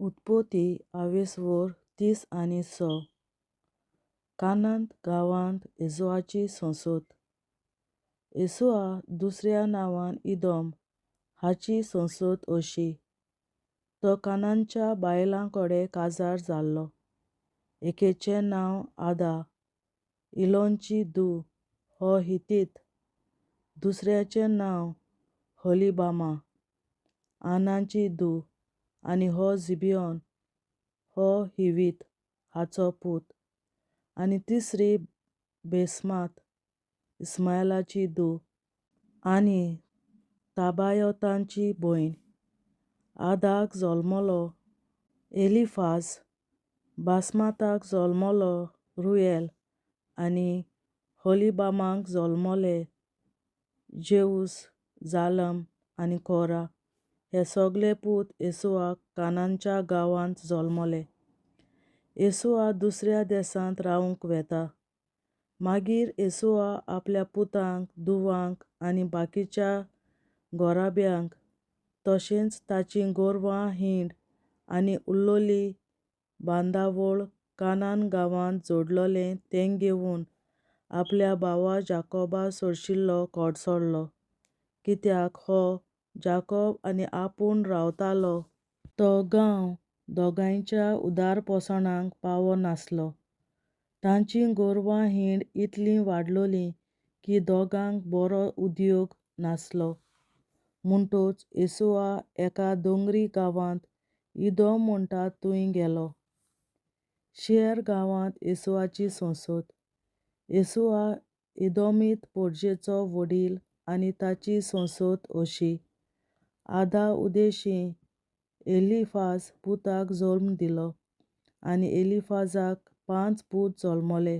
उत्पत्ती 30 आनी 6. कानान गांवांत येसुआची संसोद. येसुआ दुसऱ्या नांवान इदोम हाची संसोद अशी. तो कानानच्या बायलां कडेन काजार जाल्लो. एकेचें नांव आदा, इलोनची धूव हो हितीत. दुसऱ्याचें नांव होलीबामा, आनाची धूव, आनी हो जिबियोन हो हिवीत हाचो पूत. आनी तिसरी बेसमात, इस्माएलाची धूव आनी ताबायोताची भयण. आदाक जल्मलो एलिफाज, बासमाताक जल्मलो रुयेल, आनी होलीबामाक जल्मले जेऊस, जालम आनी कोरा. हे सगळे पूत येसुआक कानानच्या गांवांत जल्मले. येसुआ दुसऱ्या देसांत रावंक वेता. मागीर येसुआ आपल्या पुतांक, धुवांक आनी बाकीच्या घोराब्यांक, तशेंच ताचीं गोरवां, हीण आनी उरलोली बांदावळ कानान गांवांत जोडलोलें तें घेवन आपल्या भावा जाकोबा सोडशिल्लो खोट सोडलो. कित्याक हो जाकोब आनी आपूण रावतालो तो गांव दोगांयच्या उदारपसणाक पावो नासलो. तांचीं गोरवां हीण इतलीं वाडलोलीं की दोगांक बरो उद्योग नासलो. म्हणटूच येसुआ एका दोंगरी गांवांत इदोम म्हणटा थंय गेलो. शेर गांवांत येसुआची संसोद. येसुआ इदोमीत पोरजेचो वडील आनी ताची संसोद अशी. आदा उदेशीं एलिफाज पुताक जल्म दिलो. आनी एलिफाजाक 5 पूत जल्मले.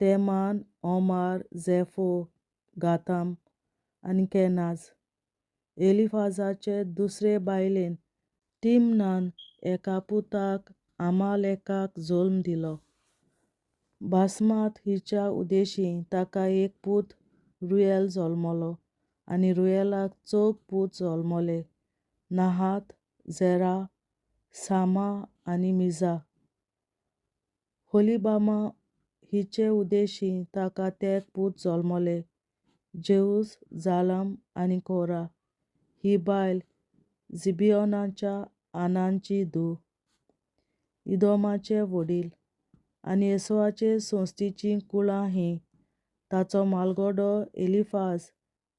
तेमान, ओमार, झेफो, गाताम आनी केनाज. एलिफाजाचे दुसरे बायलेन तिमनान एका पुताक आमालेकाक जल्म दिलो. बासमात हिच्या उदेशीं ताका एक पूत रुयेल जल्मलो. आनी रुयेलाक 4 पूत जल्मले, नाहात, झेरा, सामा आनी मिजा. होलीबामा हिचे उदेशीं ताका तेग पूत जल्मले, जेऊस, जालम आनी कोरा. ही बायल जिबियोनाच्या आनाची धूव. इदोमाचे वडील. आनी येसुआचे संस्थीचीं कुळां हीं: ताचो मालगडो एलिफाज,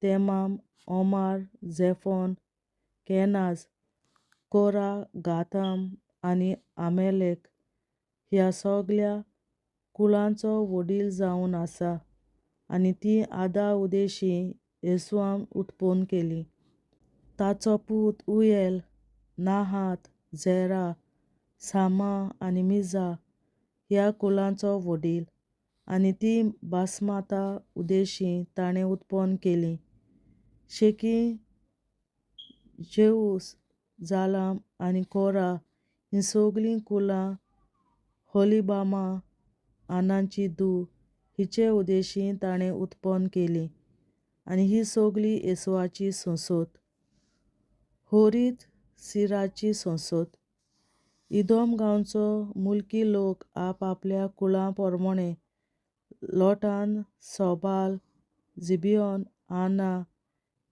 तेमाम, ओमार, झेफोन, केनाज, कोरा, गाताम आनी आमेलेक ह्या सगळ्या कुळांचो वडील जावन आसा. आनी तीं आदा उदेशीं येसुआन उत्पन्न केलीं. ताचो पूत उयेल, नाहात, झेरा, सामा आनी मिजा ह्या कुळांचो वडील. आनी तीं बासमाता उदेशीं ताणें उत्पन्न केलीं. शेकीं जेऊस, जालम आनी कोरा हीं सगळीं कुळां होलीबामा, आनाची धूव हिचे उदेशीं ताणें उत्पन्न केलीं. आनी ही सगळी येसुआची संसोद. होरीत सिराची संसोद. इदोम गांवचो मुल्की लोक आपआपल्या कुळां पोरमोणें लोटान, सोबाल, जिबियोन, आना,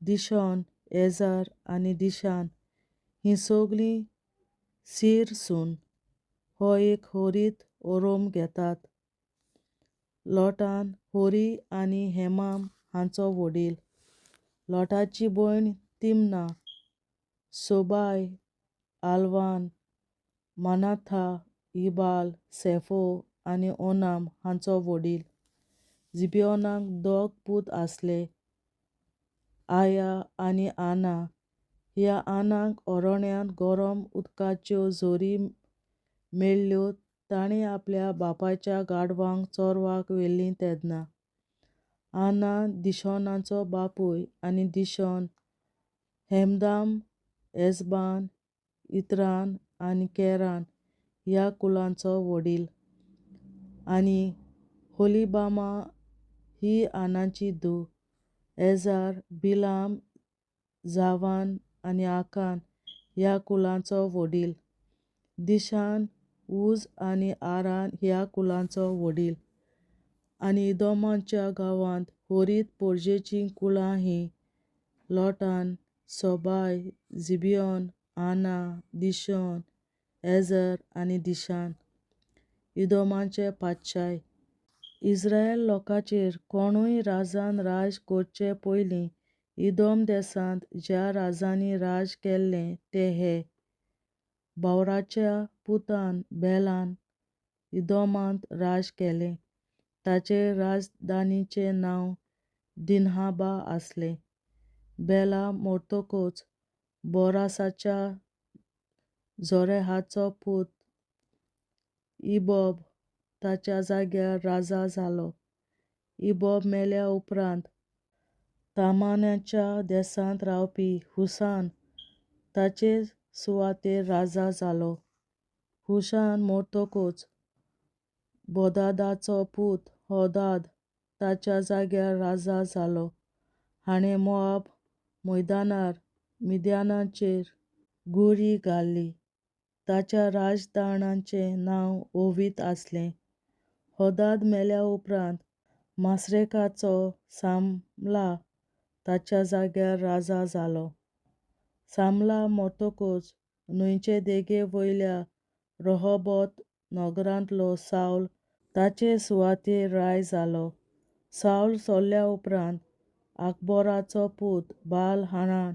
दिशोन, एजर आनी दिशान हीं सगळीं सीर सून हो एक होरीत ओरोम घेतात. लोटान होरी आनी हेमाम हांचो वडील. लोटाची भयण तिमना, सोबाय, आलवान, मानाथा, इबाल, सेफो आनी ओनाम हांचो वडील. जिबियोनाक 2 पूत आसले, आया आनी आना. ह्या आनाक ओरोण्यांत गरम उदकाच्यो झरी मेळ्ळ्यो ताणें आपल्या बापाच्या गाडवांक चोरवाक व्हेलीं तेदना. आना दिशोनाचो बापूय आनी दिशोन हेमदाम, एसबान, इत्रान आनी केरान ह्या कुळांचो वडील. आनी होलीबामा ही आनाची धूव. एजार, बिलाम, जावान आनी आकान ह्या कुळांचो वडील. दिशान उज आनी आरान ह्या कुलांचो वडील. आनी इदोमाच्या गांवांत होरीत पोरजेचीं कुळां हीं लोटान, सोबाय, जिबियोन, आना, दिशोन, एझर आनी दिशान. इदोमाचे पातशाय. इस्रायल लोकांचेर कोणूय राजान राज करचे पयलीं इदोम देसांत ज्या राजांनी राज केल्लें ते हे. बावराच्या पुतान बेलान इदोमांत राज केलें. ताचे राजधानीचें नांव दिन्हाबा आसलें. बेला मरतकूच बोरासाच्या जोरेहाचो पूत इबोब ताच्या जाग्यार राजा जालो. इबोब मेल्या उपरांत तामानाच्या देसांत रावपी हुसान ताचे सुवातेर राजा जालो. हुसान मरतकूच बोदादाचो पूत होदाद ताच्या जाग्यार राजा जालो. हाणें मोआब मैदानार मिद्यानाचेर गुरी घाली. ताच्या राजधानाचें नांव ओवीत आसलें. होदाद मेल्या उपरांत मासरेकाचो सामला ताच्या जाग्यार राजा जालो. सामला मरतकूच न्हंयचे देगे वयल्या रहोबोत नगरांतलो साऊल ताचे सुवातेर राय जालो. साऊल सोल्ल्या उपरांत आकबोराचो पूत बाल हानान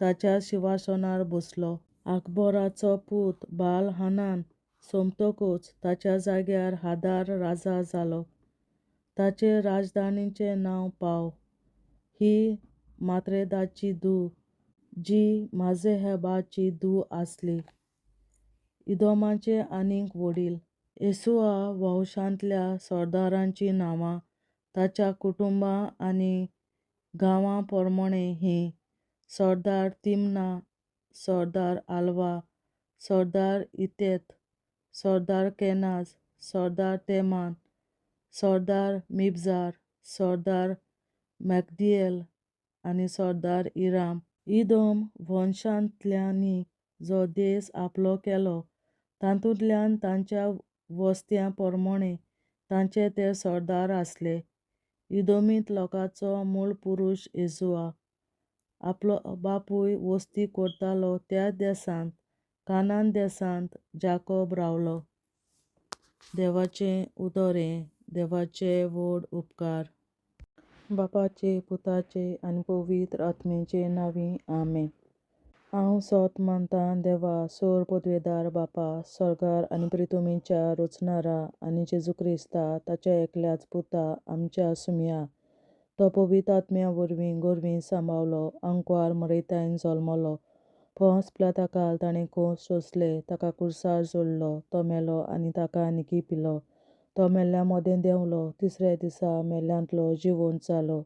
ताच्या सिंहासनार बसलो. आकबोराचो पूत बाल हानान सोंपतकूच ताच्या जाग्यार हादार राजा जालो. ताचे राजधानीचें नांव पाव. ही मात्रेदाची धूव जी माजेहेबाची धूव आसली. इदोमाचे आनीक वडील. येसुआ वंशांतल्या सरदारांचीं नांवां ताच्या कुटुंबां आनी गांवां पोरमोणें हीं. सरदार तिम्ना, सरदार आल्वा, सरदार इतेत, सरदार केनाज, सरदार तेमान, सरदार मिबजार, सरदार मॅग्दिएल आनी सरदार इराम. इदोम वंशांतल्यांनी जो देस आपलो केलो तातूंतल्यान तांच्या वस्त्यां पोरमोणें तांचे ते सरदार आसले. इदोमीत लोकांचो मूळ पुरूश येसुआ. आपलो बापूय वस्ती करतालो त्याच देसांत कानान देसांत जाकोब रावलो. देवाचें उतोरें. देवाचे व्हड उपकार. बापाचे पुताचे आनी पवित्र आत्म्याचे नांवीं आमेन. हांव सोत मानतां देवा सोर पदवेदार बापा सर्गार आनी पृथ्वीच्या रचणारा आनी जेजू क्रिस्ता ताच्या एकल्याच पुता आमच्या सुमया. तो पवित्र आत्म्या वरवीं गोरवीं सांबाळलो, आंकवार मरयतायन जल्मलो. पोंस पिलाताकाल ताणें खूंस सोंसले, ताका क्रुसार जोडलो. तो मेलो आनी ताका निखिपिलो. तो मेल्ल्या मोदें देंवलो. तिसऱ्या दिसा मेल्ल्यांतलो जिवंत जालो.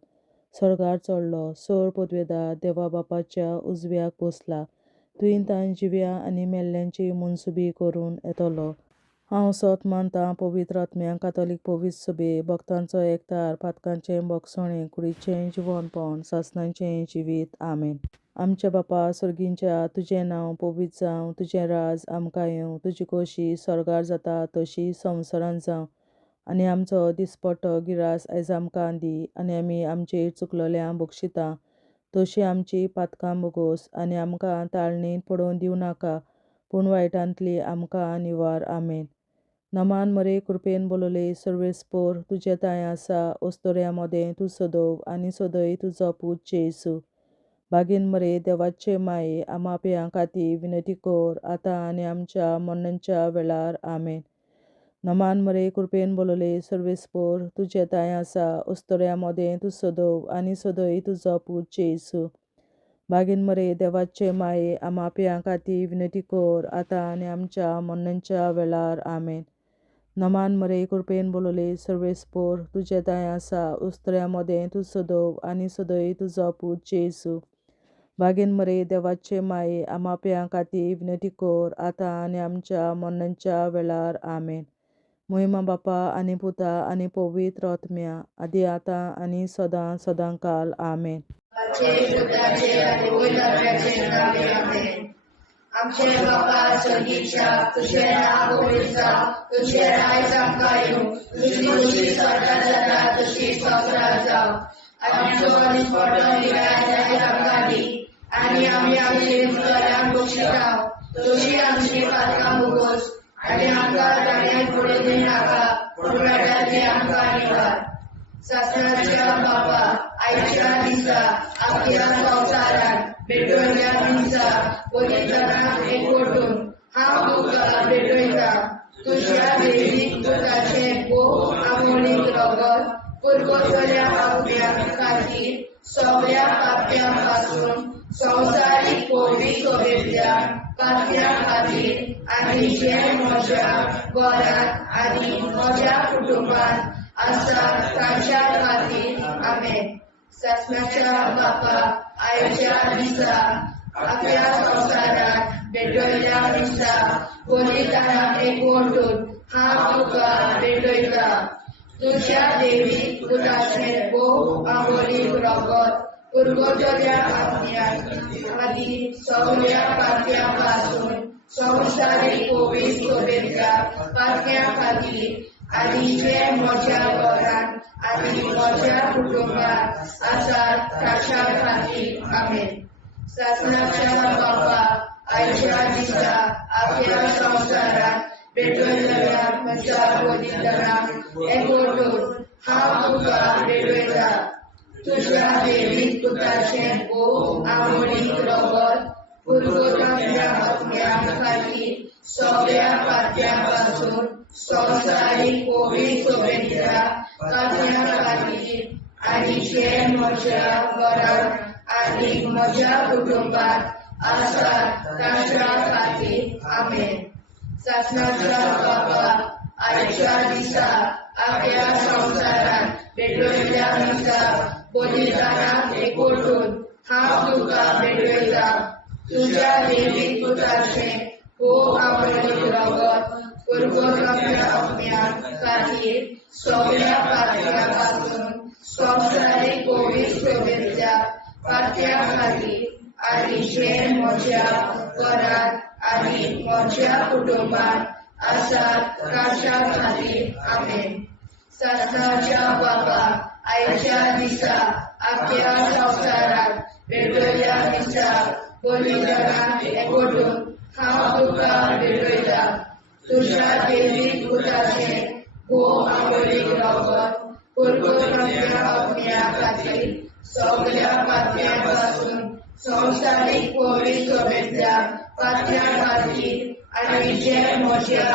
सर्गार चडलो. सोर पदवेदार देवा बापाच्या उजव्याक बसला. थंय तांय जिव्या आनी मेल्ल्यांची मनसुबी करून येतलो. हांव सोत मानतां पवित्र आत्म्याक कातोलीक पवित्र सभे, भक्तांचो एकठार, पातकांचें भोगसणें, कुडीचें जिवंतपण, सासणाचें जिवीत. आमेन. आमच्या बापा सर्गींच्या, तुजें नांव पवित्र जावं. तुजें राज आमकां येवं. तुजी खोशी सर्गार जाता तशी संवसारांत जावं. आनी आमचो दिसपट्टो गिरास आयज आमकां दी. आनी आमी आमचेर चुकलोल्यांक बक्षितां तशीं आमचीं पातकां बोगोस. आनी आमकां ताळणेंत पडोवन दिवं नाका, पूण वायटांतलीं आमकां निवार. आमेन. नमान मरे कृपेन बोलोले सर्वेस्पोर तुजे ताय आसा. ओस्तोऱ्या मोदें तूं सदोव आनी सदय तुजो पूत जेसू. बागीन मरे देवाचे माये आमा पियां खातीर विनंती कर, आतां आनी आमच्या मरणाच्या वेळार. आमेन. नमान मरे कृपेन बोलोले सर्वेस्पोर तुजे ताय आसा. ओस्तोऱ्या मोदें तूं सदोव आनी सदय तुजो पूत जेसू. बागीन मरे देवाचे माये आमा पियां खातीर विनंती कर, आतां आनी आमच्या मरणाच्या वेळार. आमेन. नमान मरे कृपेन बोलोले सर्वेस्पोर तुजे ताय आसा. ओस्तोऱ्या मोदें तूं सदोव आनी सदय तुजो पूत जेसू. बागीन मरे देवाचे माये आमा पियां खातीर विनंती कर, आतां आनी आमच्या मरणाच्या वेळार. आमेन. महिमा बापा आनी पुता आनी पवित्र आत्म्या, आदी आतां आनी सदां सदांकाल. आमेन. आमचे बापा चडीच्या तुझे नाव होळी जाव, तुझे रायज आमकां येवं, तुझी खुशी स्वर्गात जाता तशी संवसारात जाव. आनी आमचो दिसपट्टो निराय आमकां दी, आनी आमी आमचे मुखारांक बक्षिताव, तुजी आमची पातकां भोगोस, आनी आमकां दाण्याक पडूंक दिनाका, पूण वाड्यातली आमकां निवार. सासणाच्या बापा आयच्या दिसा आपल्या संवसारात भेटवयल्या दिसा पवित्रांक एकवटून हांव तुका भेटयता. तुज्या देवीक दुदाचे भोव आमोणीक रगत पुरगोतल्या आपल्या खातीर सगळ्या पाप्यां पासून संवसारीक पोवी सोबेतल्या पाप्यां खातीर आनी जे म्हज्या घरांत आनी म्हज्या कुटुंबांत आसा तांच्या खातीर आमेन. सासणाच्या बापा आयच्या दिसा आपल्या संवसारात भेटवयल्या दिसा बलिदानाक एकवटून हांव तुका भेटयता. तुज्या देवीक दुदाचें भोव आमोणीक रगत पुरगोतल्या आपल्या खातीर सगळ्या पाप्यां पासून संवसारीक पोवी सोबेतल्या पाप्यां खातीर आनी जे म्हज्या घरांत आनी म्हज्या कुटुंबांत आसात तांच्या खातीर आमेन. सासणाच्या बापा आयच्या दिसा आपल्या संवसारात भेटवयल्या म्हज्या बलिदानाक एकवटून हांव तुका भेटयता. तुज्या देवीक दुदाचें भोव आमोणीक रगत पुरगोतल्या आपल्या खातीर सगळ्या पाप्यां पासून संवसारीक पोवी सोबेतल्या पाप्यां खातीर आनी जे म्हज्या घरांत आनी म्हज्या कुटुंबांत आसात तांच्या खातीर आमेन. सासणाच्या बापा आयच्या दिसा आपल्या संवसारात भेटवयल्या दिसा बलिदानाक एकवटून हांव तुका भेटयता. तुज्या देवीक दुदाचें भोव आमोणीक रगत पुरगोतल्या आपल्या खातीर सगळ्या पाप्यां पासून संवसारीक पोवी सोबेतल्या पाप्यां खातीर आनी जे म्हज्या घरांत आनी म्हज्या कुटुंबांत आसात तांच्या खातीर आमेन. सासणाच्या बापा आयच्या दिसा आपल्या संवसारात भेटवयल्या दिसा बलिदानाक एकवटून हांव तुका भेटयता. तुज्या देवीक दुदाचें भोव आमोणीक रगत पुरगोतल्या आपल्या खातीर सगळ्या पाप्यां पासून संवसारीक पोवी सोबेतल्या पाप्यां खातीर आनी जे म्हज्या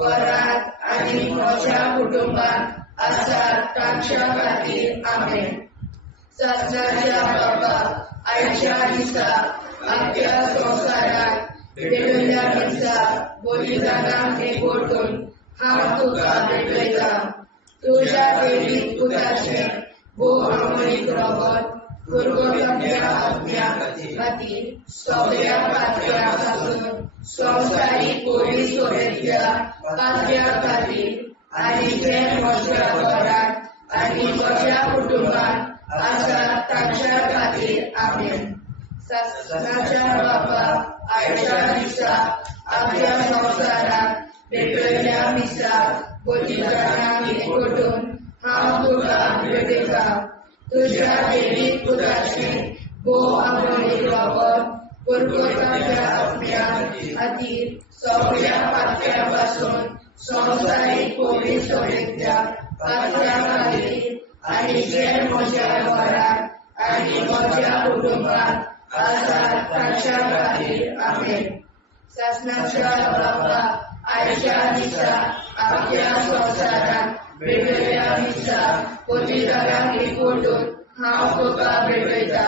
घरांत आनी म्हज्या कुटुंबांत आसात तांच्या खातीर आमेन. सासणाच्या बापा आयच्या दिसा आपल्या संवसारात भेटवयल्या दिसा बलिदानाक एकवटून हांव तुका भेटयता. तुज्या देवीक दुदाचें भोव आमोणीक रगत पुरगोतल्या आपल्या खातीर सगळ्या पाप्यां पासून संवसारीक पोवी सोबेतल्या पाप्यां खातीर आनी जे म्हज्या घरांत आनी म्हज्या कुटुंबांत आसात तांच्या खातीर आमेन. सासणाच्या बापा आयच्या दिसा आपल्या संवसारात भेटवयल्या दिसा बलिदानाक एकवटून हांव तुका भेटयता. तुज्या देवीक दुदाचें भोव आमोणीक रगत पुरगोतल्या आपल्या खातीर सगळ्या पाप्यां पासून संवसारीक पोवी सोबेतल्या पाप्यां खातीर आनी जे म्हज्या घरांत आनी म्हज्या कुटुंबांत आसात तांच्या खातीर आमेन. सासणाच्या बापा आयच्या दिसा आपल्या संवसारात भेटवयल्या दिसा बलिदानाक एकवटून हांव तुका भेटयता.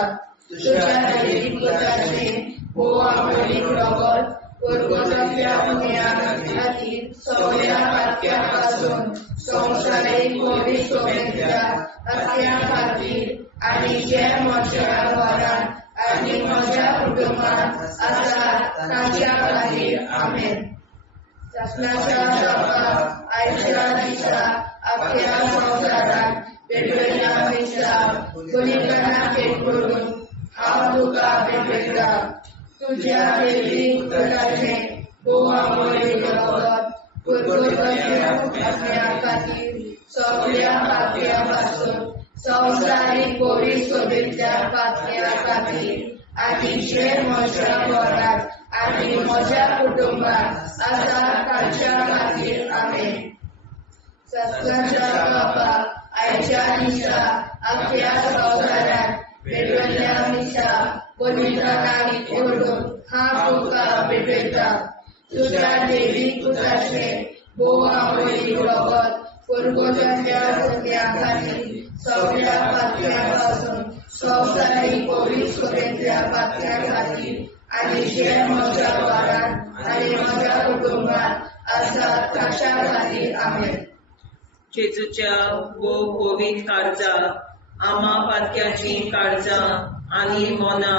तुज्या देवीक दुदाचें भोव आमोणीक रगत पुरगोतल्या आपल्या खातीर सगळ्या पाप्यां पासून संवसारीक पोवी सोबेतल्या पाप्यां खातीर आनी जे म्हज्या घरांत आनी म्हज्या कुटुंबांत आसात तांच्या खातीर आमेन. सासणाच्या बापा आयच्या दिसा आपल्या संवसारात भेटवयल्या दिसा बलिदानाक एकवटून हांव तुका भेटयता. तुझ्या देवी पुत्राचे बोवामुळे जगत असण्या खातीर सगळ्या पातळ्यापासून संसारिक कोविड शोधेच्या पातळ्या खातीर आणि जे म्हज्या घरात आणि म्हज्या कुटुंबात आसा ताच्या खातीर आमेन. सत्याच्या बाबा आयच्या दिसा अख्ख्या संवसारात पेटयल्ल्या दिसा पवित्र नामी ओढून हा तुका पेटयता. तुझ्या देवी पुत्राचे बोवामुळे रगत कुरकुरच्या सगळ्या खातीर सगळ्या पातळ्यापासून संवसारिक कोविड शोधेच्या पातळ्या खातीर आणि जे म्हज्या घरात आणि म्हज्या कुटुंबात आसा ताच्या खातीर आमेन. जेजूच्या कोविड काळजा आम्हा पातक्याची काळजा आणि मोना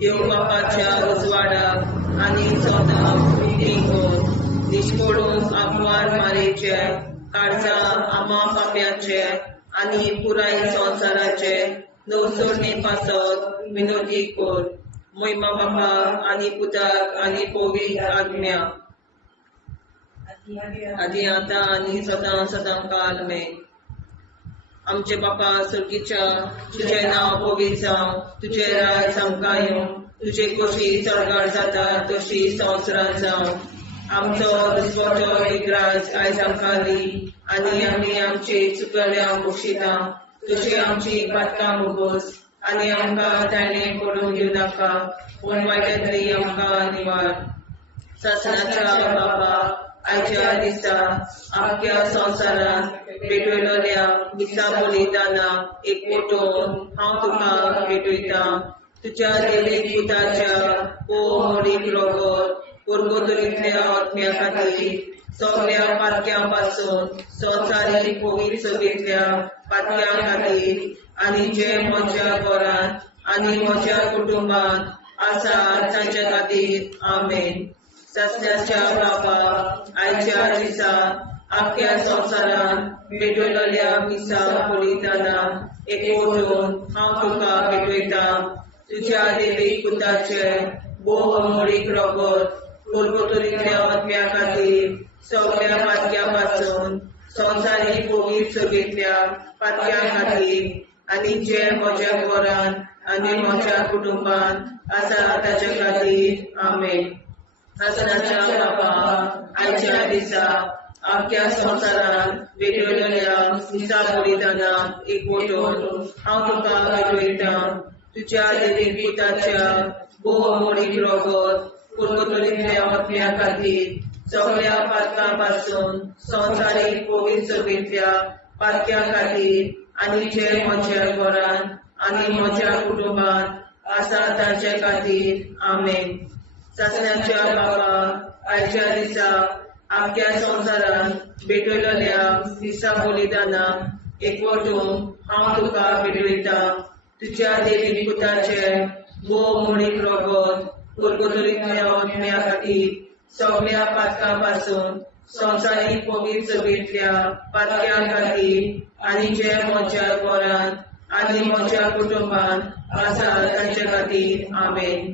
देव बापाच्या उजवाडाक आणि स्वताक विधी निष्पडून आग्वाद मारेचे काळजा आम्हा पाप्याचे आणि पुराय संवसाराचे नवसोडणे पासत विनोदी कोर. महिमा बापा आणि पुताक आणि पवित्र आज्ञा आधी आता आणि सदां सदां काल में. आमचे बापा सर्गीच्या तुझे नाव पवित्र जावं, तुझे राज आमकां येवं, तुझे कशी चडगाड जाता तशी संवसारांत जावं. आमचो दिसवटो विग्राज आयज आमकां दी आनी आमी आमचे चुकल्यांक बक्षिता. तुझे आमची पातकां मुगोस आनी आमकां ताणें पडूंक दिवं नाका, पूण वायटांतली आमकां निवार. सासणाच्या बाबा आयच्या दिसा आख्या संवसारांत पेटयलोल्या दिसा बलिदाना एकवटून हांव तुका पेटयता. तुज्या देवीक पुताच्या मोडीक रगत कुरकुरींतल्या आत्म्या खातीर सगळ्या पातक्यां पासून संवसारीक कोविड सगळ्या पातक्यां खातीर आनी जे म्हज्या घरांत आनी म्हज्या कुटुंबांत आसा तांच्या खातीर आमेन. सस्याच्या बाबा आयच्या दिसा आख्या संवसारांत पेटयलोल्या दिसा बलिदाना एकवटून हांव तुका पेटयता. तुज्या देवीक पुताचे मोडीक रगत कुरकुरींतल्या आत्म्या खातीर सगळ्या पातक्यां पासून संवसारीक कोविड सगळ्या पातक्यां खातीर आनी जे म्हज्या घरांत आनी म्हज्या कुटुंबांत आसा ताच्या खातीर आमेन. सासणाच्या बाबा आयच्या दिसा आख्या संवसारांत पेटयलोल्या दिसा बलिदाना एकवटून हांव तुका पेटयता. तुज्या देवीक पुताच्या मोडीक रगत कुरकुरींतल्या आत्म्या खातीर सगळ्या पातकां पासून संवसारीक कोविड सगळ्या पातक्यां खातीर आनी जे म्हज्या घरांत आनी म्हज्या कुटुंबांत आसा ताचे खातीर आमेन. सासणाच्या बाबा आयच्या दिसा आख्या संवसारांत पेटयलोल्या दिसा बलिदाना एकवटून हांव तुका पेटयता. तुज्या देवीक पुताचे मोडीक रगत कुरकुरींतल्या आत्म्या खातीर सगळ्या पातकां पासून संवसारीक कोविड सगळ्या पातक्यां खातीर आनी जे म्हज्या घरांत आनी म्हज्या कुटुंबांत आसा तांचे खातीर आमेन.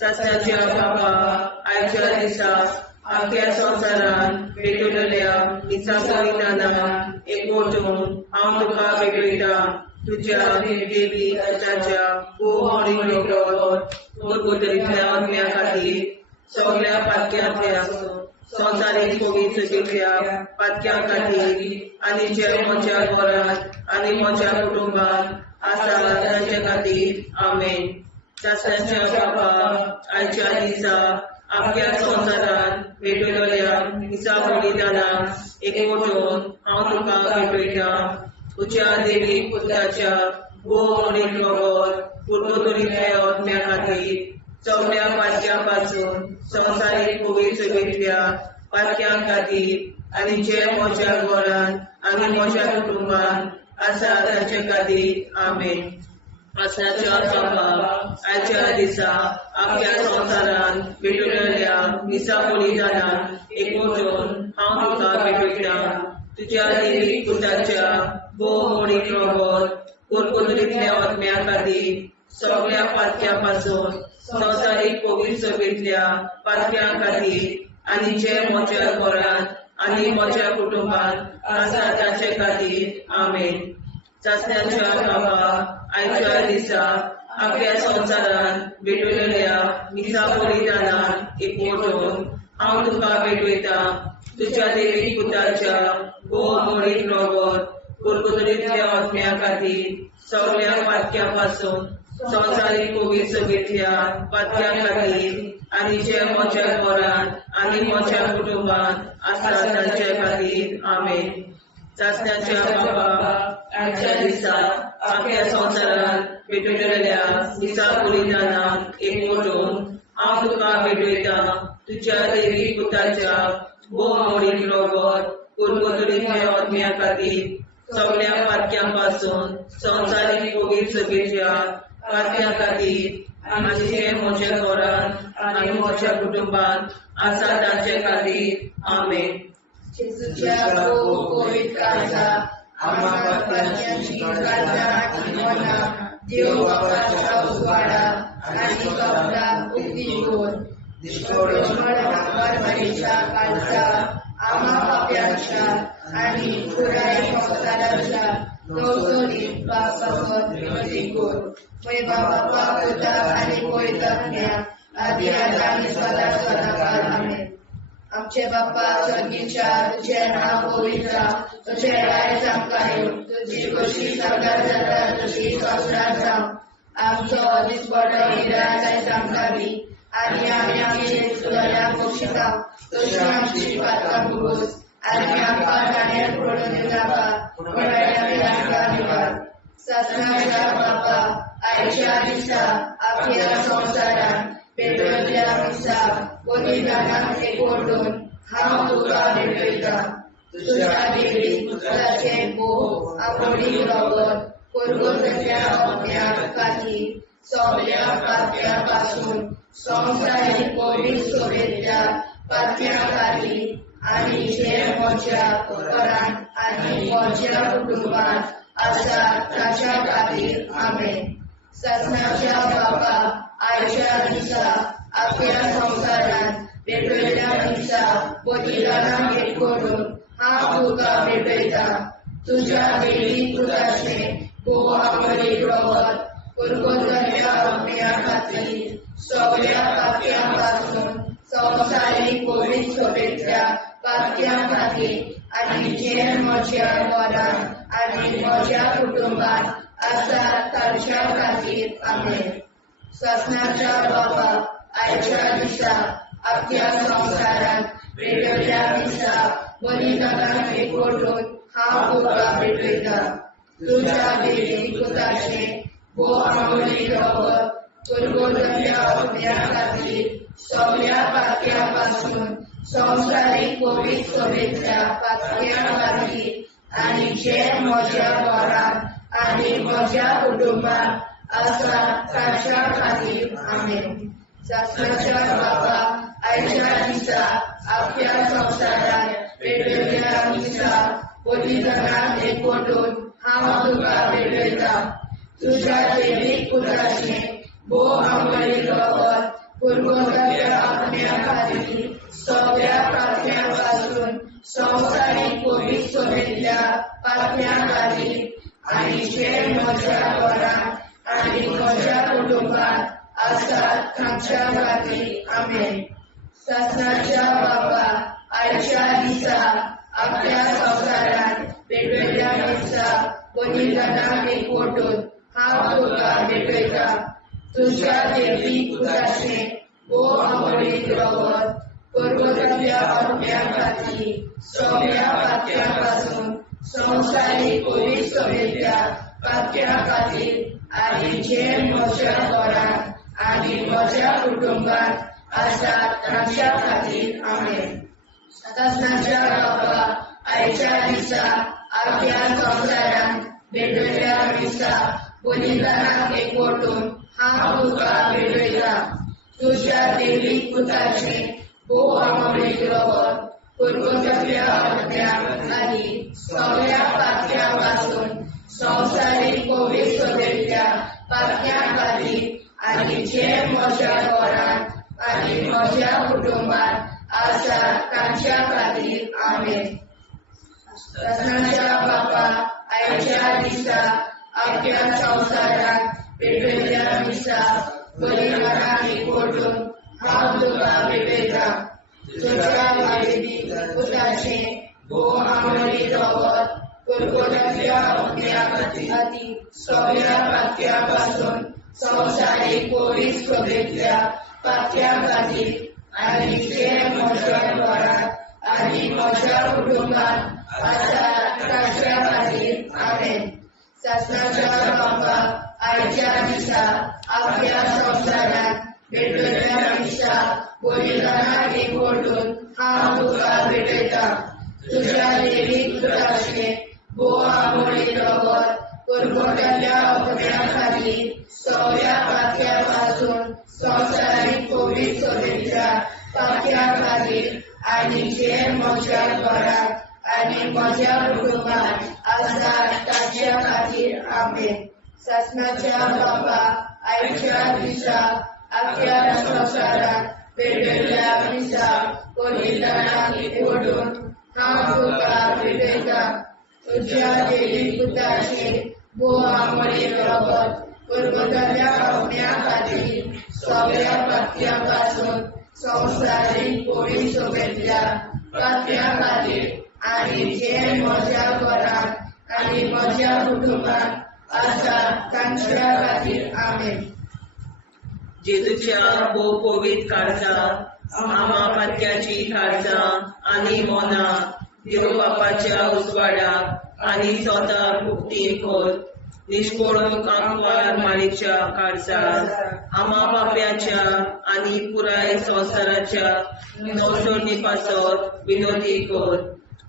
सासणाच्या बाबा आयच्या दिसा आख्या संवसारांत पेटयलोल्या दिसा बलिदाना एकवटून हांव तुका पेटयता. तुज्या देवीक पुताच्या मोडीक रगत कुरकुरींतल्या आत्म्या खातीर सगळ्या पातक्यांतल्या संवसारीक कोविड सगळ्या पातक्यां खातीर आनी जे म्हज्या घरांत आनी म्हज्या कुटुंबांत आसा तांचे खातीर आमेन. सासणाच्या बाबा आयच्या दिसा आख्या संवसारांत पेटयलोल्या दिसा बलिदाना एकवटून हांव तुका पेटयता. तुज्या देवीक पुताच्या मोडीक रगत कुरकुरींतल्या आत्म्या खातीर सगळ्या पातक्यां पासून संवसारीक कोविड सगळ्या पातक्यां खातीर आनी जे म्हज्या घरांत आनी म्हज्या कुटुंबांत आसा तांचे खातीर आमेन. सासणाच्या बाबा आयच्या दिसा आख्या संवसारांत पेटयलोल्या दिसा बलिदाना एकवटून हांव तुका पेटयता. तुज्या देवीक पुताच्या मोडीक रगत कुरकुरींतल्या आत्म्या खातीर सगळ्या पातक्यापासून संवसारीक पवित्र सभेतल्या पातक्या खातीर आनी जे म्हज्या घरांत आनी म्हज्या कुटुंबात आसा ताचे खातीर आमेन. चाचण्याच्या बाबा आयच्या दिसा आख्या संवसारांत भेटलेल्या मिसा बलिदानांत एकवटून हांव तुका भेटयता तुज्या देवी पुताच्या भोवमोडीक रगत कुरकुतरीतल्या आत्म्या खातीर सगळ्या पातक्यापासून संवसारीक पवित्र सभेतल्या पातक्या खातीर आनी जे म्हज्या घरांत आनी म्हज्या कुटुंबात आसा ताचे खातीर आमेन. चाचण्याच्या बाबा आयच्या दिसा आख्या संवसारांत भेटलेल्या मिसा बलिदानांत एकवटून हांव तुका भेटयता तुज्या देवी पुताच्या भोवमोडीक रगत कुरकुतरीतल्या आत्म्या खातीर सगळ्या पातक्यांपासून संवसारीक पवित्र सभेच्या पातक्या खातीर आनी जे म्हज्या घरांत आनी म्हज्या कुटुंबात आसा ताचे खातीर आमेन. जेजूच्या पवित्र काळजा आम्हा पातक्यांची काळजा आनी मना देव बापाच्या उजवाडा आनी कपडाक उक्ती कर. परमेच्या काळजा आम्हा पाप्यांच्या आनी पुराय संवसाराच्या गवसणीत पापासत विनंती कर. वैभव बापा पुता आनी पवित्रात्म्या आदी आनी सदा सदाकाळ आमेन. आमचे बाप्पा स्वर्गीच्या तुझे नाव पवित्र तुझे राय चमकायो तुझी कशी सगळ्यात जाता तशी संवसारात जावं. आमचो दिसपडो निराय आमकां दी आनी आमी आमचे चुकल्यांक बक्षिता तशी आमची पातकां भुगोस आनी आमकां गाण्यात पडून नाका पूण आमकां निवार. सासणाच्या बापा आयच्या दिसा आख्या संवसारांत भेटलेल्या मिसा बलिदानांत एकवटून हांव तुका भेटयता तुज्या देवी पुताचे भोव आमोडीक रगत कुरकुतरीतल्या आत्म्या खातीर सगळ्या पातक्यापासून संवसारीक पवित्र सभेच्या पातक्या खातीर आनी जे म्हज्या घरांत आनी म्हज्या कुटुंबात आसा ताच्या खातीर आमेन. सासणाच्या बापा आयच्या दिसा आख्या संवसारांत भेटलेल्या मिसा बलिदानांत एकवटून हांव तुका भेटयता तुज्या देवी पुताचे भोव आमोडीक रगत कुरकुतरीतल्या आत्म्या खातीर सगळ्या पातक्यांपासून संवसारीक पवित्र सभेच्या पातक्या खातीर आनी जे म्हज्या घरांत आनी म्हज्या कुटुंबात आसा ताच्या खातीर आमेन. सासणाच्या बापा आयच्या दिसा आख्या संवसारांत भेटलेल्या मिसा बलिदानांत एकवटून हांव तुका भेटयता तुज्या देवी पुताचे भोव आमोडीक रगत कुरकुतरीतल्या आत्म्या खातीर सगळ्या पातक्यांपासून संवसारीक पवित्र सभेच्या पातक्या खातीर आनी जे म्हज्या घरांत आनी म्हज्या कुटुंबात आसा ताच्या खातीर आमेन. सासणाच्या बापा आयच्या दिसा आख्या संवसारांत भेटलेल्या मिसा बलिदानांत एकवटून हांव तुका भेटयता तुज्या देवी पुताचे भोव आमोडीक रगत कुरकुतरीतल्या आत्म्या खातीर सगळ्या पातक्यांपासून संवसारीक पवित्र सभेतल्या पातक्या खातीर आनी जे म्हज्या घरांत आनी म्हज्या कुटुंबात आसा ताच्या खातीर आमेन. सासणाच्या बापा आयच्या दिसा आख्या संवसारांत भेटलेल्या मिसा बलिदानांत एकवटून हांव तुका भेटयता तुज्या देवी पुताचे भोव आमोडीक रगत कुरकुतरीतल्या आत्म्या खातीर सगळ्या पातक्यांपासून संवसारीक पवित्र सभेच्या पातक्या खातीर आनी जे म्हज्या घरांत आनी म्हज्या कुटुंबात आसा ताच्या खातीर आमेन. सासणाच्या बापा आयच्या दिसा आख्या संवसारांत भेटलेल्या मिसा बलिदानांत एकवटून हांव तुका भेटयता तुज्या देवी पुताचे भोव आमोडीक रगत कुरकुतरीतल्या आत्म्या खातीर सगळ्या पातक्यांपासून संवसारीक पवित्र सभेच्या पातक्या खातीर आनी जे म्हज्या घरांत आनी म्हज्या कुटुंबात आसा तांच्या खातीर आमेन. सणाच्या बापा आयच्या दिसा आपल्या संवसाराक पेटयल्या दिसा बलिदानाक एकवटून हांव तुका भेटयता. तुज्या वैदिक पुताचे भोव आमोरी रगत कुरकुऱ्यातल्या अग्न्या खातीर सगळ्या पातक्या पासून संवसारीक पोलीस सभेंतल्या पातक्या खातीर आनी जे म्हज्या घरांत आनी म्हज्या कुटुंबात आसा तांच्या खातीर आमेन. सणाच्या बापा आयच्या दिसा आपल्या संवसाराक भेटयल्या दिसा बलिदानाक एकवटून हांव तुका भेटयता. तुज्या देवीक पुताचे भोव आमोरी रगत कुरकुऱ्यातल्या अग्न्या खातीर सगळ्या पातक्या पासून संवसारीक पोलीस सभेंतल्या पातक्या खातीर आनी जे म्हज्या घरांत आनी म्हज्या कुटुंबात आसा तांच्या खातीर आमेन. सणाच्या बापा आयच्या दिसा आपल्या संवसाराक भेटयल्या दिसा बलिदानाक एकवटून हांव तुका भेटयता. तुज्या देवीक पुताचे भोव आमोरी रगत कुरकुऱ्यातल्या अग्न्या खातीर सगळ्या पातक्या पासून संवसारीक पोलीस सभेंतल्या पातक्या खातीर आनी जे म्हज्या घरांत आनी म्हज्या कुटुंबात आसा तांच्या खातीर आमेन. जेजूच्या भोव पवित्र काळजा आमा पातक्याची काळजा आनी मोना देव बापाच्या उजवाडाक आनी स्वता मुक्ती खोल निष्पळून कांकवार माळेच्या काळजात आमा बाप्याच्या आनी पुराय संवसाराच्या नवसोडणी पासत विनोदी कोर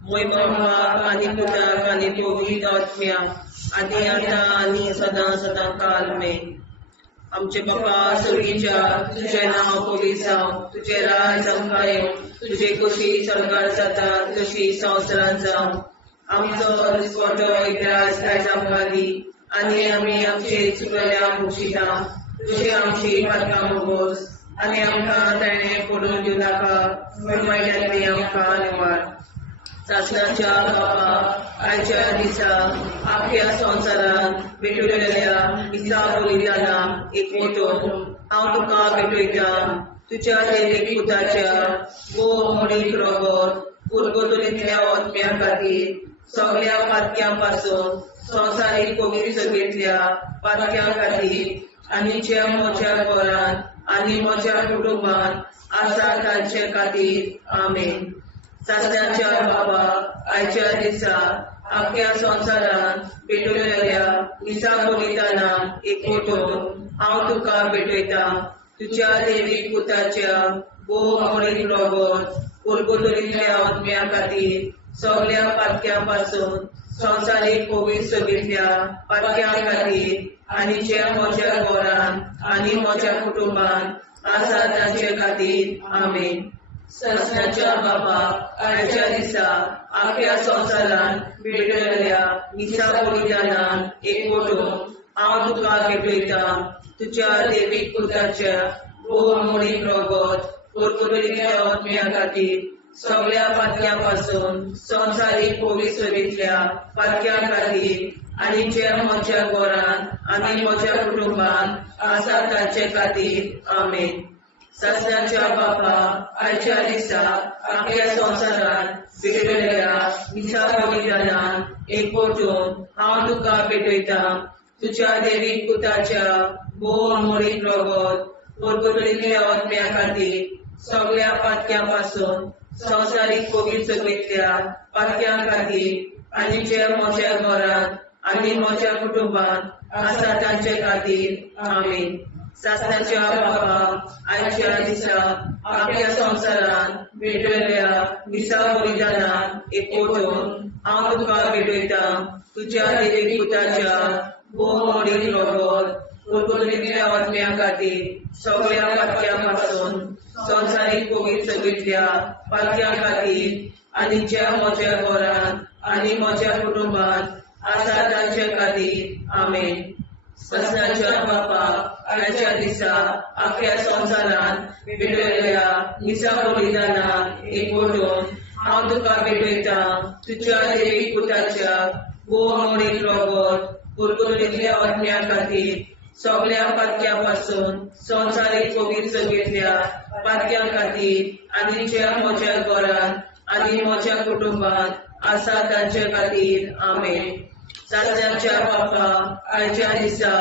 मोयबापाक आनी पुताक आनी पवित्र आत्म्याक आनी आतां आनी सदां सदां काल मेन. आमचे बापा सर्गीच्या तुझे नांव पवित्र जावं, तुझे राज आमकां येवं, तुझे कशी सरकार जाता तशी संवसारांत जावं. आमचो दिसवटो एकदांच आयज आमकां दी आनी आमी आमचे चुकल्यांक बक्षिता. तुझे आमची पातकां भोगोस आनी आमकां ताणें पडून दिवं नाका, वायटांतली आमकां निवाड. सणाच्या बापा आयच्या दिसा आपल्या संवसारांत भेटयल्या दिसा बलिदानाक एकवटून हांव तुका भेटयता. तुज्या देवीक पुताच्या भोव आमोरी रगत कुरकुऱ्यातल्या अग्न्या खातीर सगळ्या पातक्या पासून संवसारीक पवित्र सभेंतल्या पातक्या खातीर आनी जे म्हज्या घरांत आनी म्हज्या कुटुंबात आसा तांचे खातीर आमेन. सणाच्या बापा आयच्या दिसा आपल्या संवसारांत भेटयल्या दिसा बलिदानाक एकवटून हांव तुका भेटयता. तुज्या देवीक पुताच्या भोव आमोरी रगत कुरकुऱ्यातल्या अग्न्या खातीर सगळ्या पातक्या पासून संवसारीक पवित्र सभेंतल्या पातक्या खातीर आनी जे म्हज्या घरांत आनी म्हज्या कुटुंबात आसा तांचे खातीर आमेन. सणाच्या बापा आयच्या दिसा आपल्या संवसारांत भेटयल्या दिसा बलिदानाक एकवटून हांव तुका भेटयता. तुज्या देवीक पुताच्या भोव आमोरी रगत कुरकुऱ्यातल्या अग्न्या खातीर सगळ्या पातक्या पासून संवसारीक पवित्र सभेंतल्या पातक्या खातीर आनी जे म्हज्या घरांत आनी म्हज्या कुटुंबात आसा तांचे खातीर आमेन. सणाच्या बापा आयच्या दिसा आपल्या संवसारांत भेटयल्या दिसा बलिदानाक एकवटून हांव तुका भेटयता. तुज्या देवीक पुताच्या भोव आमोरी रगत कुरकुऱ्यातल्या अग्न्या खातीर सगळ्या पातक्या पासून संवसारीक पवित्र सभेंतल्या पातक्या खातीर आनी जे म्हज्या घरांत आनी म्हज्या कुटुंबात आसा तांचे खातीर आमेन. सणाच्या बापा आयच्या दिसा आपल्या संवसारांत भेटयल्या दिसा बलिदानाक एकवटून हांव तुका भेटयता. तुज्या देवीक पुताच्या भोव आमोरी रगत कुरकुऱ्यातल्या अग्न्या खातीर सगळ्या पातक्या पासून संवसारीक पवित्र सभेंतल्या पातक्या खातीर आनी जे म्हज्या घरांत आनी म्हज्या कुटुंबात आसा तांचे खातीर आमेन. ससनाच्या बापा आयच्या दिसा आख्या संवसारान भेटयल्या मिसा बलिदानाक एकवटून हांव तुका भेटयता तुज्या देवी पुताच्या भोवमणीक रगत कुरकुरीतल्या आत्म्या खातीर सगळ्या पातक्या पासून संवसारीक पवित्र घेतल्या पातक्यां खातीर आनी ज्या म्हज्या घरान आनी म्हज्या कुटुंबात आसा तांचे खातीर आमेन. ससनाच्या बापा आयच्या दिसा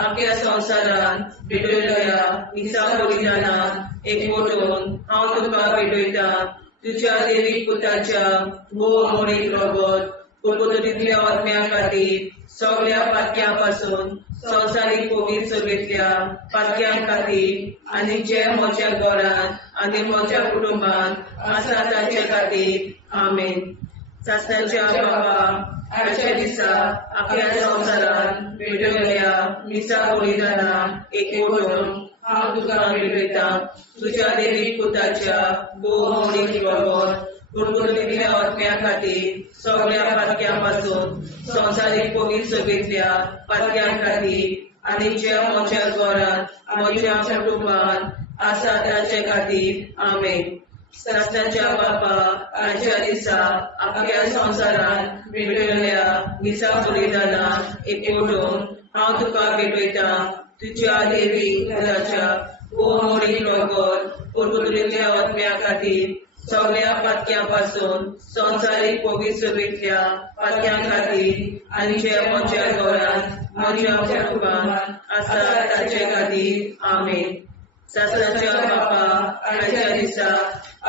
आख्या संवसारान भेटयल्या मिसा बलिदानाक एकवटून हांव तुका भेटयता तुज्या देवी पुताच्या भोवमणीक रगत कुरकुरीतल्या आत्म्या खातीर सगळ्या पातक्यां पासून संवसारीक पवित्र घेतल्या पातक्यां खातीर आनी जे म्हज्या घरान आनी म्हज्या कुटुंबात आसा तांचे खातीर आमेन. ससनाच्या बापा आयच्या दिसा आख्या संवसारान भेटयल्या मिसा बलिदानाक एकवटून हांव तुका भेटयता तुज्या देवी पुताच्या भोवमणीक रगत कुरकुरीतल्या आत्म्या खातीर सगळ्या पातक्यां पासून संवसारीक पवित्र घेतल्या पातक्यां खातीर आनी जे म्हज्या घरान म्हज्या कुटुंबात आसा तांचे खातीर आमेन. ससनाच्या बापा आयच्या दिसा आख्या संवसारान भेटयल्या मिसा बलिदानाक एकवटून हांव तुका भेटयता तुज्या देवी पुताच्या भोवमणीक रगत कुरकुरीतल्या आत्म्या खातीर सगळ्या पातक्यां पासून संवसारीक पवित्र घेतल्या पातक्यां खातीर आनी जे म्हज्या घरान म्हज्या कुटुंबात आसा तांचे खातीर आमेन. ससनाच्या बापा आयच्या दिसा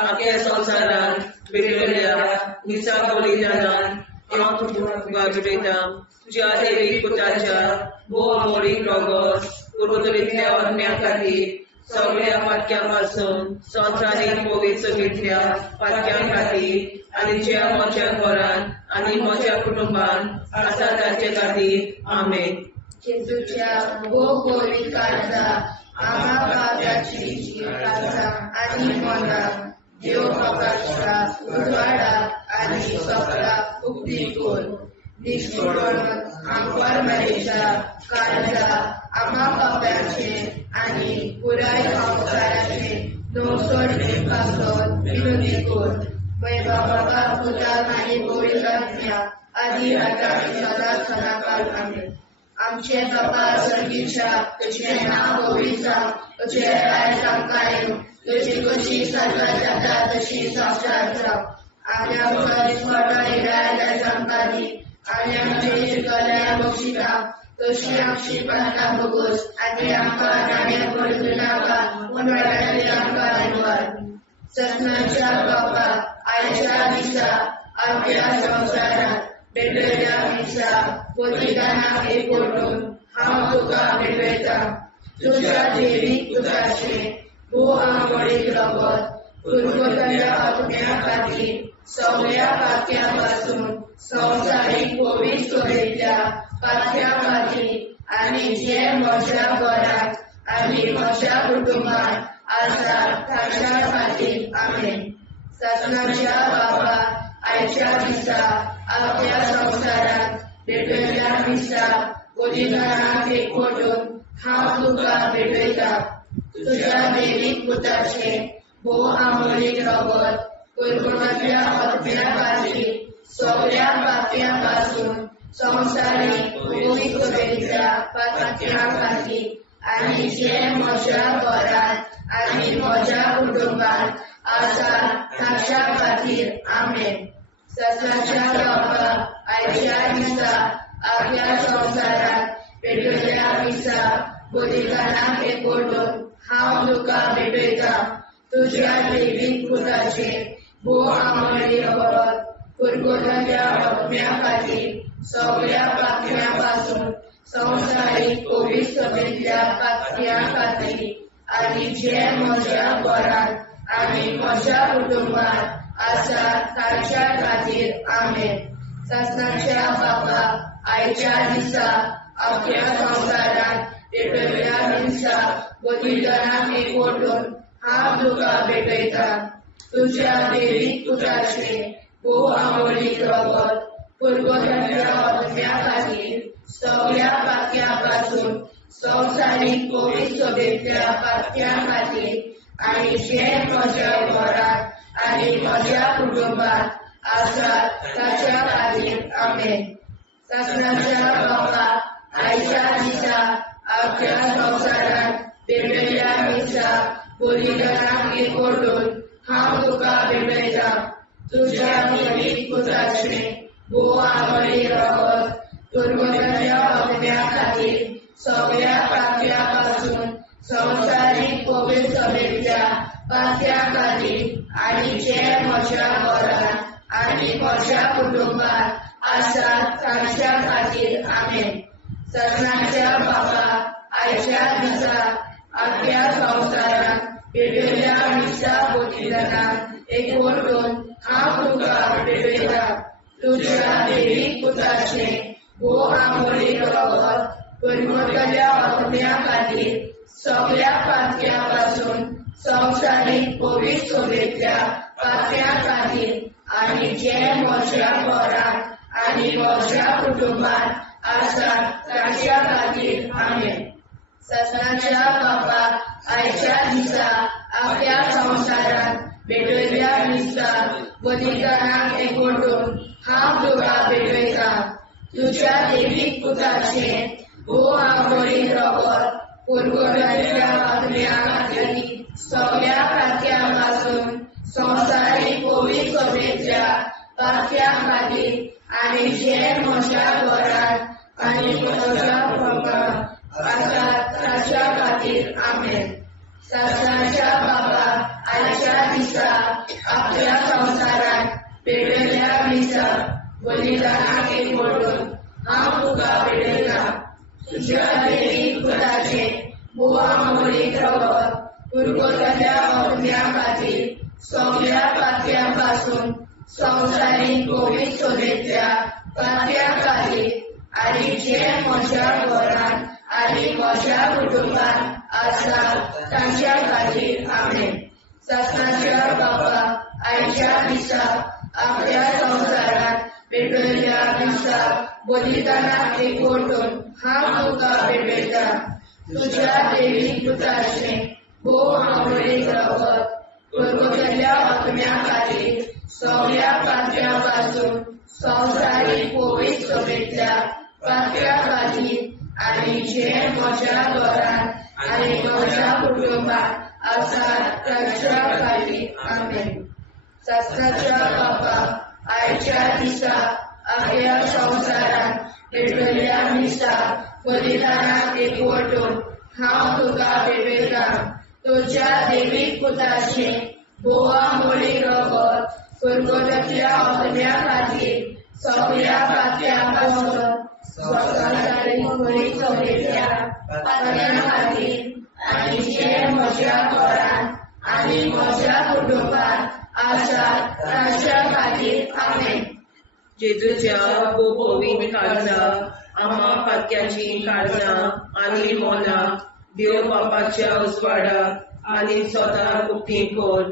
आख्या संवसारान भेटयल्या मिसा बलिदानाक हांव तुका भेटयता तुज्या देवी पुताच्या भोवमणीक रगत कुरकुरीतल्या आत्म्या खातीर सगळ्या पातक्यां पासून संवसारीक पवित्र घेतल्या पातक्यां खातीर आनी जे म्हज्या घरान आनी म्हज्या कुटुंबात आसा तांचे खातीर आमेन. जेजूच्या भोवमणीक काळजा आम्हा पाप्याची काळजा आनी मना देव बापाच्या उजवाडा आनी सगळा उक्ती कोर निष्ठुरण आमवर मरेच्या काळजा आम्हा पाप्याचे आनी पुराय संस्काराचे नो सोडणे पासून विनोदी कोर वैभव बाबा पुता आनी पवित्र आत्म्या आदी आता सदा सदाकाळ आमेन. आमचे बाबा सर्गीच्या तुझे नाव पवित्र तुझे राय आमकां तुझी कशी सर्व जाता तशी संस्कार जाव आमच्या मुखारी राय आमकां दी आनी आमचे शिकल्या बक्षिता तशी आमची प्रार्थना बघूस आनी आमकां नाणे पडूं नाका पूण वाटायले आमकां निवड. ससनाच्या बापा आयच्या दिसा आमच्या संवसारात भेटयल्या मिसा बलिदानाक एकवटून हांव तुका भेटयता तुज्या देवी पुताचे भोवमणीक रगत कुरकुरीतल्या आत्म्या खातीर सगळ्या पातक्यां पासून संवसारीक पवित्र घेतल्या पातक्यां खातीर आनी जे म्हज्या घरान आनी म्हज्या कुटुंबात आसा तांच्या खातीर आमेन. ससनाच्या बापा आयच्या दिसा आख्या संवसारात भेटयल्या मिसा बलिदानाक एकवटून हांव तुका भेटयता तुज्या देवी पुताचे भोवमणीक रगत कुरकुरीतल्या आत्म्या खातीर सगळ्या पातक्यां पासून संवसारीक पवित्र घेतल्या पातक्यां खातीर आनी जे म्हज्या घरान आनी म्हज्या कुटुंबात आसा तांच्या खातीर आमेन. ससनाच्या बापा आयच्या दिसा आख्या संवसारात भेटयल्या मिसा बलिदानाक एकवटून हांव तुका भेटयता तुज्या देवी पुताचे भोवमणीक रगत कुरकुरीतल्या आत्म्या खातीर सगळ्या पातक्यां पासून संवसारीक पवित्र घेतल्या पातक्यां खातीर आनी जे म्हज्या घरान आनी म्हज्या कुटुंबात आसा तांच्या खातीर आमेन. ससनाच्या बापा आयच्या दिसा आख्या संवसारात भेटयल्या मिसा बलिदानाक एकवटून हांव तुका भेटयता तुज्या देवी पुताचे भोवमणीक रगत पुरगोदाच्या आत्म्या खातीर सगळ्या पातक्यां पासून संवसारीक पवित्र सभेंतल्या पातक्यां खातीर आनी जे म्हज्या घरांत आनी म्हज्या कुटुंबांत आसात ताच्या खातीर आमेन. ससनाच्या बापा, आयच्या दिसा आख्या संवसारांत पेटयल्ल्या मिसा बलिदानाक एकवटून हांव तुका भेटयता. तुज्या पवित्र पुताचें भोव आंगडी रगत पुरगोदाच्या आत्म्या खातीर सगळ्या पातक्यां पासून संवसारीक पवित्र सभेंतल्या पातक्यां खातीर आनी जे म्हज्या घरांत आनी म्हज्या कुटुंबांत आसात तांच्या खातीर आमेन. ससनाच्या बापा, आयच्या दिसा आख्या संवसारांत पेटयल्ल्या मिसा बलिदानाक एकवटून हांव तुका भेटयता. तुज्या दैवीक पुताचें भोव आंगडी रगत पुरगोदाच्या आत्म्या खातीर सगळ्या पातक्यां पासून संवसारीक पवित्र सभेंतल्या पातक्यां खातीर आनी जे म्हज्या घरांत आनी म्हज्या कुटुंबांत आसात तांच्या खातीर आमेन. ससनाच्या बापा, आयच्या दिसा आख्या संवसारांत पेटयल्ल्या मिसा बलिदानाक एकवटून हांव तुका भेटयता. तुज्या दैवीक पुताचें भोव आंगडी रगत पुरगोदाच्या आत्म्या खातीर सगळ्या पातक्यां पासून संवसारीक पवित्र सभेंतल्या पातक्यां खातीर आनी जे म्हज्या घरांत आनी म्हज्या कुटुंबांत आसात तांच्या खातीर आमेन. ससनाच्या बापा, आयच्या दिसा आख्या संवसारांत पेटयल्ल्या मिसा बलिदानाक एकवटून हांव तुका भेटयता. तुज्या दैवीक पुताचें भोव आंगडी रगत पुरगोदाच्या आत्म्या खातीर सगळ्या पातक्यां पासून संवसारीक पवित्र सभेंतल्या पातक्यां खातीर आनी जे म्हज्या घरांत आनी म्हज्या कुटुंबांत आसात तांच्या खातीर आमेन. ससनाच्या बापा, आयच्या दिसा आख्या संवसारांत पेटयल्ल्या मिसा बलिदानाक एकवटून हांव तुका भेटयता. तुज्या दैवीक पुताचें भोव आंगडी रगत पुरगोदाच्या आत्म्या खातीर सगळ्या पातक्यां पासून संवसारीक पवित्र सभेंतल्या पातक्यां खातीर आनी जे म्हज्या घरांत आनी म्हज्या कुटुंबांत आसात तांच्या खातीर आमेन. ससनाच्या बापा, आयच्या दिसा आख्या संवसारांत पेटयल्ल्या मिसा बलिदानाक एकवटून हांव तुका भेटयता. तुज्या दैवीक पुताचें भोव आंगडी रगत पुरगोदाच्या आत्म्या खातीर सगळ्या पातक्यां पासून संवसारीक पवित्र सभेंतल्या पातक्यां खातीर आनी जे म्हज्या घरांत आनी म्हज्या कुटुंबांत आसात तांच्या खातीर आमेन. जेजूच्या पवित्र काळजा, आम्हा पातक्याची काळजा आनी मोना देव बापाच्या उजवाडाक आनी सदां उक्ती कोर.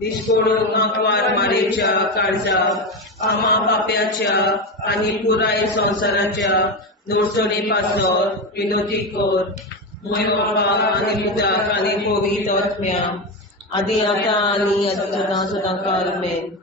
निष्पळून आंकवार मारेच्या काळजा, आम्हा पाप्याच्या आनी पुराय संवसाराच्या नोडसणी पासत विनोदी कोर. मोय बापाक आनी पुताक आनी पवित्र आत्म्या आदी आतां आनी सदां सदां काल आमेन.